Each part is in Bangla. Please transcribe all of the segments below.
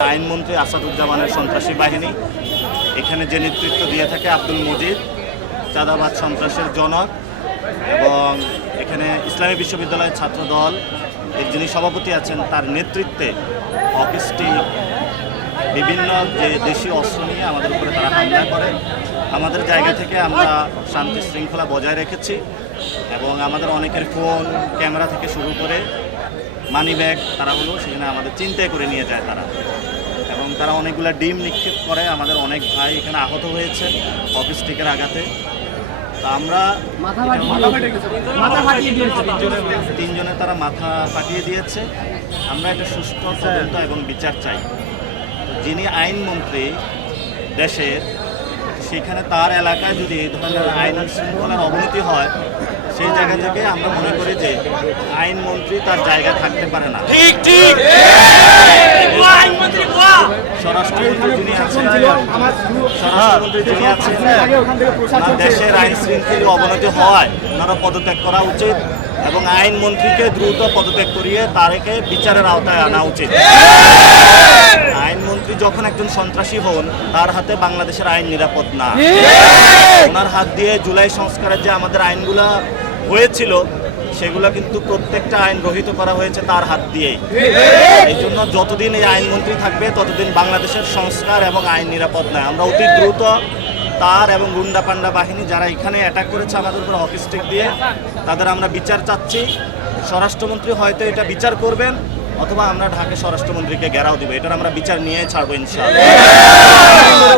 আইনমন্ত্রী আসাদুজ্জামানের সন্ত্রাসী বাহিনী এখানে যে নেতৃত্ব দিয়ে থাকে আব্দুল মজিদ চাঁদাবাদ সন্ত্রাসের জনক, এবং এখানে ইসলামী বিশ্ববিদ্যালয়ের ছাত্র দল এর যিনি সভাপতি আছেন তার নেতৃত্বে অফিসটি বিভিন্ন যে দেশীয় অস্ত্র নিয়ে আমাদের উপরে তারা হামলা করে। আমাদের জায়গা থেকে আমরা শান্তি শৃঙ্খলা বজায় রেখেছি এবং আমাদের অনেকের ফোন ক্যামেরা থেকে শুরু করে মানি ব্যাগ তারা হলো সেখানে আমাদের চিন্তায় করে নিয়ে যায় তারা, এবং তারা অনেকগুলো ডিম নিক্ষেপ করে। আমাদের অনেক ভাই এখানে আহত হয়েছে অফিস টিকের আঘাতে। তা আমরা তিনজনের তারা মাথা ফাটিয়ে দিয়েছে। আমরা একটা সুষ্ঠু তদন্ত এবং বিচার চাই। যিনি আইনমন্ত্রী দেশের, সেখানে তার এলাকায় যদি এই ধরনের আইন শৃঙ্খলার অবনতি হয়, সেই জায়গা থেকে আমরা মনে করি যে আইনমন্ত্রী তার জায়গায় থাকতে পারে না। স্বরাষ্ট্রমন্ত্রী যিনি আছেন দেশের আইন শৃঙ্খলার অবনতি হওয়ায় ওনারা পদত্যাগ করা উচিত এবং আইনমন্ত্রীকে দ্রুত পদত্যাগ করিয়ে তারকে বিচারের আওতায় আনা উচিত। আইনমন্ত্রী যখন একজন সন্ত্রাসী হন, তার হাতে বাংলাদেশের আইন নিরাপদ না। ওনার হাত দিয়ে জুলাই সংস্কারের যে আমাদের আইনগুলা হয়েছিল সেগুলো কিন্তু প্রত্যেকটা আইন রহিত করা হয়েছে তার হাত দিয়েই। এই জন্য যতদিন এই আইনমন্ত্রী থাকবে ততদিন বাংলাদেশের সংস্কার এবং আইন নিরাপদ নয়। আমরা অতি দ্রুত তার এবং গুন্ডা পান্ডা বাহিনী যারা এখানে অ্যাটাক করেছে আমাদের উপর হকি স্টিক দিয়ে, তাদের আমরা বিচার চাচ্ছি। স্বরাষ্ট্রমন্ত্রী হয়তো এটা বিচার করবেন, অথবা আমরা ঢাকা স্বরাষ্ট্রমন্ত্রীকে ঘেরাও দিব। এটার আমরা বিচার নিয়ে ছাড়বো ইনশাআল্লাহ।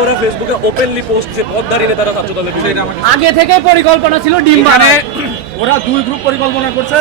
ওরা ফেসবুকে ওপেনলি পোস্ট যে পদ্মারি নেতারা ছাত্র দলের বিষয়টা আগে থেকে পরিকল্পনা ছিল ডিম বানানো। ওরা দুই গ্রুপ পরিকল্পনা করছে।